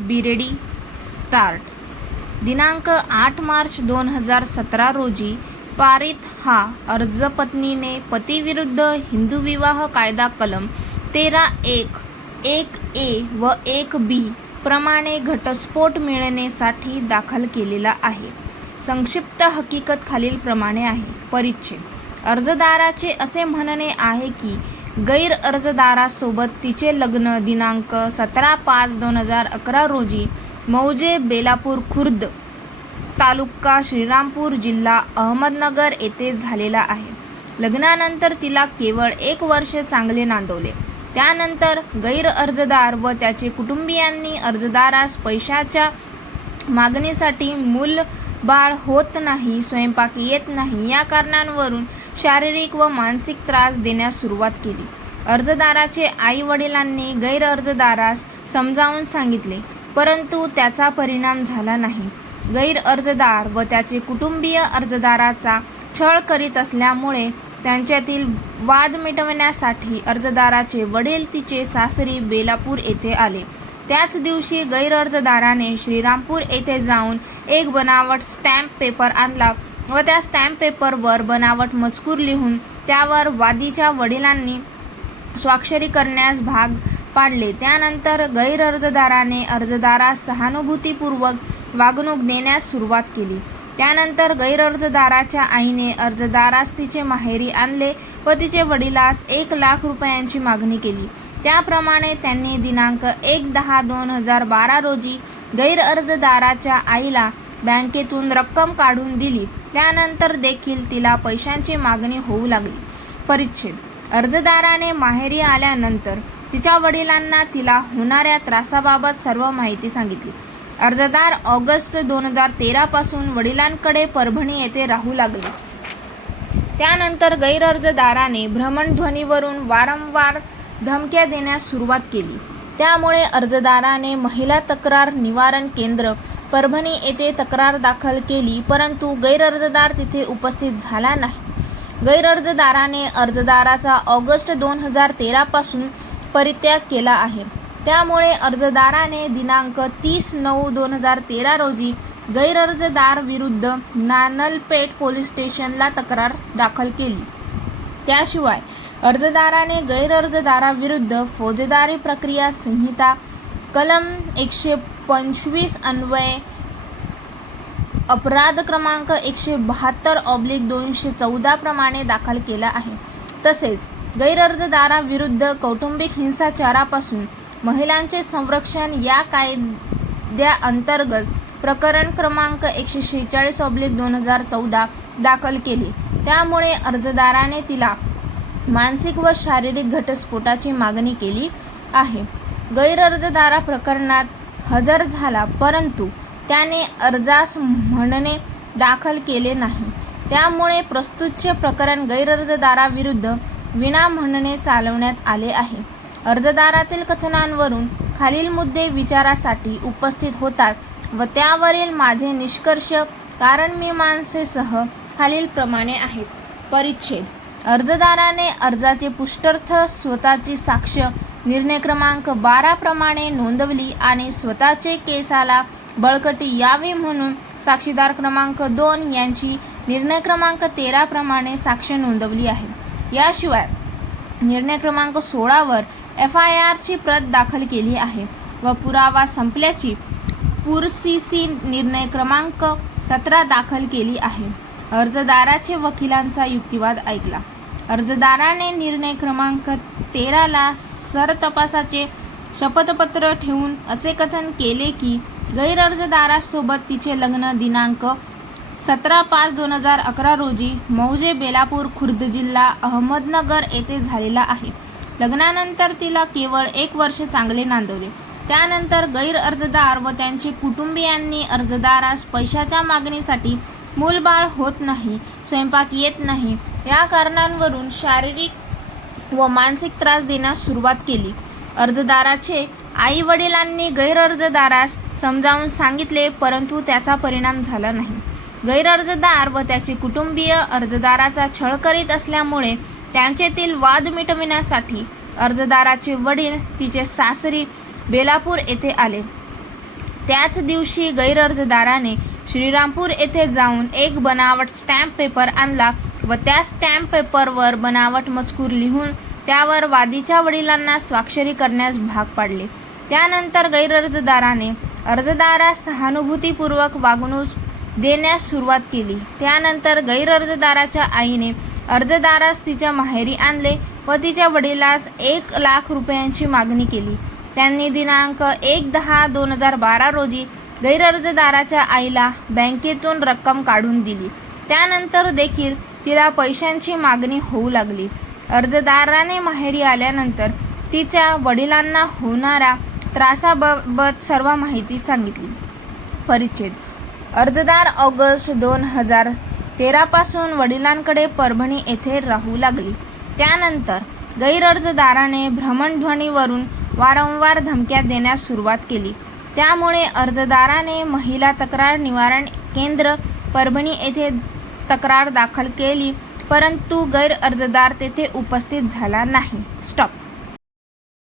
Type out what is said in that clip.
बिरेडी start. दिनांक 8 मार्च 2017 रोजी पारित हा अर्ज पत्नीने पतीविरुद्ध हिंदू विवाह कायदा कलम 13(1)(1)(a) व 1(b) प्रमाणे घटस्फोट मिळवण्यासाठी दाखल केलेला आहे. संक्षिप्त हकीकत खालीलप्रमाणे आहे. परिच्छेद. अर्जदाराचे असे म्हणणे आहे की गैर अर्जदारासोबत तिचे लग्न दिनांक 17/5/2011 रोजी मौजे बेलापूर खुर्द तालुका श्रीरामपूर जिल्हा अहमदनगर येथे झालेला आहे. लग्नानंतर तिला केवळ 1 वर्ष चांगले नांदवले. त्यानंतर गैर अर्जदार व त्याचे कुटुंबियांनी अर्जदारास पैशाच्या मागणीसाठी मूलबाळ होत नाही, स्वयंपाक येत नाही या कारणांवरून शारीरिक व मानसिक त्रास देण्यास सुरुवात केली. अर्जदाराचे आई वडिलांनी गैर अर्जदारास समजावून सांगितले, परंतु त्याचा परिणाम झाला नाही. गैर अर्जदार व त्याचे कुटुंबीय अर्जदाराचा छळ करीत असल्यामुळे त्यांच्यातील वाद मिटवण्यासाठी अर्जदाराचे वडील तिचे सासरी बेलापूर येथे आले. त्याच दिवशी गैर अर्जदाराने श्रीरामपूर येथे जाऊन एक बनावट स्टॅम्प पेपर आणला व त्या स्टॅम्प पेपरवर बनावट मजकूर लिहून त्यावर वादीच्या वडिलांनी स्वाक्षरी करण्यास भाग पाडले. त्यानंतर गैर अर्जदाराने अर्जदारास सहानुभूतीपूर्वक वागणूक देण्यास सुरुवात केली. त्यानंतर गैर अर्जदाराच्या आईने अर्जदारास तिचे माहेरी आणले व तिचे वडिलास 1 लाख रुपयांची मागणी केली. त्याप्रमाणे त्यांनी दिनांक 1/10/2012 रोजी गैर अर्जदाराच्या आईला बँकेतून रक्कम काढून दिली. त्यानंतर देखील तिला पैशांची मागणी होऊ लागली. परिच्छेद. अर्जदाराने माहेरी आल्यानंतर तिच्या वडिलांना तिला होणाऱ्या त्रासाबाबत सर्व माहिती सांगितली. अर्जदार ऑगस्ट 2013 पासून वडिलांकडे परभणी येथे राहू लागले. त्यानंतर गैर अर्जदाराने भ्रमणध्वनीवरून वारंवार धमक्या देण्यास सुरुवात केली. त्यामुळे अर्जदाराने महिला तक्रार निवारण केंद्र परभणी येथे तक्रार दाखल केली, परंतु गैर अर्जदार तिथे उपस्थित झाला नाही. गैर अर्जदाराने अर्जदाराचा ऑगस्ट 2013 पासून परित्याग केला आहे. त्यामुळे अर्जदाराने दिनांक 30/9/2013 रोजी गैर अर्जदार विरुद्ध नानलपेठ पोलीस स्टेशनला तक्रार दाखल केली. त्याशिवाय अर्जदाराने गैर अर्जदाराविरुद्ध फौजदारी प्रक्रिया संहिता कलम 125 अन्वये अपराध क्रमांक 172/214 प्रमाणे दाखल केला आहे. तसेच गैर अर्जदाराविरुद्ध कौटुंबिक हिंसाचारापासून महिलांचे संरक्षण या कायद्याअंतर्गत प्रकरण क्रमांक 146/2014 दाखल केले. त्यामुळे अर्जदाराने तिला मानसिक व शारीरिक घटस्फोटाची मागणी केली आहे. गैर अर्जदारा प्रकरणात हजर झाला, परंतु त्याने अर्जास म्हणणे दाखल केले नाही. त्यामुळे प्रस्तुतचे प्रकरण गैर अर्जदाराविरुद्ध विना म्हणणे चालवण्यात आले आहे. अर्जदारातील कथनांवरून खालील मुद्दे विचारासाठी उपस्थित होतात व त्यावरील माझे निष्कर्ष कारणमीमांसेसह खालीलप्रमाणे आहेत. परिच्छेद. अर्जदाराने अर्जाचे पुष्टर्थ स्वतःची साक्ष निर्णय क्रमांक 12 प्रमाणे नोंदवली आणि स्वतःचे केसाला बळकटी यावी म्हणून साक्षीदार क्रमांक 2 यांची निर्णय क्रमांक 13 प्रमाणे साक्ष नोंदवली आहे. याशिवाय निर्णय क्रमांक 16 वर FIR ची प्रत दाखल केली आहे व पुरावा संपल्याची पुरसीसी निर्णय क्रमांक 17 दाखल केली आहे. अर्जदाराचे वकिलांचा युक्तिवाद ऐकला. अर्जदाराने निर्णय क्रमांक 13 ला सरतपासाचे शपथपत्र ठेवून असे कथन केले की गैर अर्जदारासोबत तिचे लग्न दिनांक 17/5/2011 रोजी मौजे बेलापूर खुर्द जिल्हा अहमदनगर येथे झालेला आहे. लग्नानंतर तिला केवळ 1 वर्ष चांगले नांदवले. त्यानंतर गैर अर्जदार व त्यांचे कुटुंबियांनी अर्जदारास पैशाच्या मागणीसाठी मूलबाळ होत नाही, स्वयंपाक येत नाही या कारणांवरून शारीरिक व मानसिक त्रास देण्यास सुरुवात केली. अर्जदाराचे आई वडिलांनी गैर अर्जदारास समजावून सांगितले, परंतु त्याचा परिणाम झाला नाही. गैर अर्जदार व त्याचे कुटुंबीय अर्जदाराचा छळ करीत असल्यामुळे त्यांच्यातील वाद मिटविण्यासाठी अर्जदाराचे वडील तिचे सासरी बेलापूर येथे आले. त्याच दिवशी गैरअर्जदाराने श्रीरामपूर येथे जाऊन एक बनावट स्टॅम्प पेपर आणला व त्या स्टॅम्प पेपरवर बनावट मजकूर लिहून त्यावर वादीच्या वडिलांना स्वाक्षरी करण्यास भाग पाडले. त्यानंतर गैरअर्जदाराने अर्जदारास सहानुभूतीपूर्वक वागणूक देण्यास सुरुवात केली. त्यानंतर गैरअर्जदाराच्या आईने अर्जदारास तिच्या माहेरी आणले व तिच्या वडिलास 1 लाख रुपयांची मागणी केली. त्यांनी दिनांक 1/10/2012 रोजी गैरअर्जदाराच्या आईला बँकेतून रक्कम काढून दिली. त्यानंतर देखील तिला पैशांची मागणी होऊ लागली. अर्जदाराने माहेरी आल्यानंतर तिच्या वडिलांना होणाऱ्या त्रासाबाबत सर्व माहिती सांगितली. परिच्छेद. अर्जदार ऑगस्ट 2013 पासून वडिलांकडे परभणी येथे राहू लागली. त्यानंतर गैरअर्जदाराने भ्रमणध्वनीवरून वारंवार धमक्या देण्यास सुरुवात केली. त्यामुळे अर्जदाराने महिला तक्रार निवारण केंद्र परभणी येथे तक्रार दाखल केली, परंतु गैरअर्जदार तेथे उपस्थित झाला नाही. स्टॉप.